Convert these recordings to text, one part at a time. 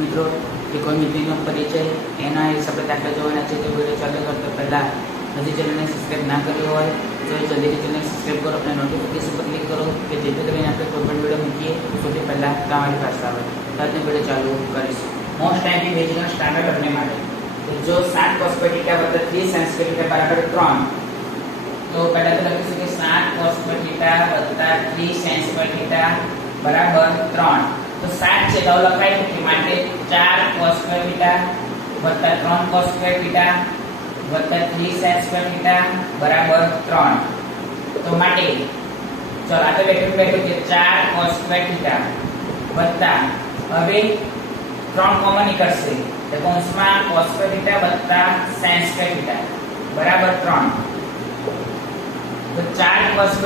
મિત્રો ત્રિકોણમિતિનો પરિચય એના હિસાબે દાખલા જોવાના છે. તો વિડીયો ચાલુ કરતો પહેલાં હજી ચેનલને સબસ્ક્રાઈબ ના કર્યો હોય તો જલ્દીથી ચેનલને સબસ્ક્રાઈબ કરો અને નોટિફિકેશન પર ક્લિક કરો કે જેથી કરીને આપણે કોઈ પણ વિડીયો મૂકીએ તો સૌથી પહેલાં તમારી પાસે આવે. તો આજનો વિડીયો ચાલુ કરીશું. મોસ્ટ ટાઈમથી બેઝિક સ્ટાન્ડર્ડ બંને માટે તો જો 7 cos θ + 3 sin θ બરાબર 3, તો પહેલા તો લખીશું કે 7 cos θ + 3 sin θ બરાબર 3. તો 7 છે તો લખાય કે માટે 4 cos θ + 3 cos θ + 3 sin θ બરાબર 3. તો માટે ચલો આ તો બેઠું કે 4 cos θ વત્તા હવે 3 કોમન નીકળશે તો કૌંસમાં cos θ + sin θ બરાબર 3. તો 4 cos θ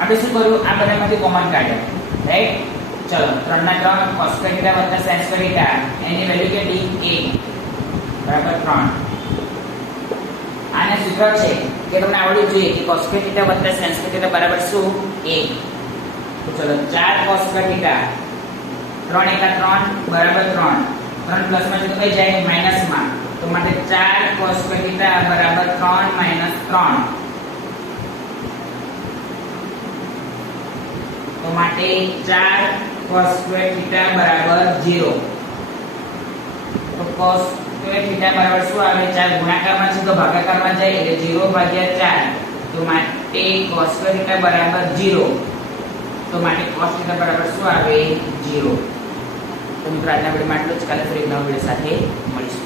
આપણે શું કર્યું, આ બધામાંથી કોમન કાઢ્યા, રાઈટ. ચલો 3 ના 3 cos θ + sin θ એની વેલ્યુ કેટલી 1 બરાબર 3. આને સૂત્ર છે કે તમને આવડવું જોઈએ કે cos θ + sin θ બરાબર શું 1. તો ચલો 4 cos θ 3 * 3 બરાબર 3. 3 પ્લસમાં જતો કઈ જાય માઈનસમાં, તો માટે 4 cos θ બરાબર 3 - 3. તો માટે 4 cos θ બરાબર 0. તો cos θ બરાબર શું આવે, 4 ગુણાકારમાં છે તો ભાગાકારમાં જાય એટલે 0/4. તો માટે cos θ બરાબર 0. તો માટે cos θ બરાબર શું આવે 0. તો મિત્રો આજના વિડીયોમાં આટલું જ. કાલે ફરી એક નવા વિડીયો સાથે મળીશું.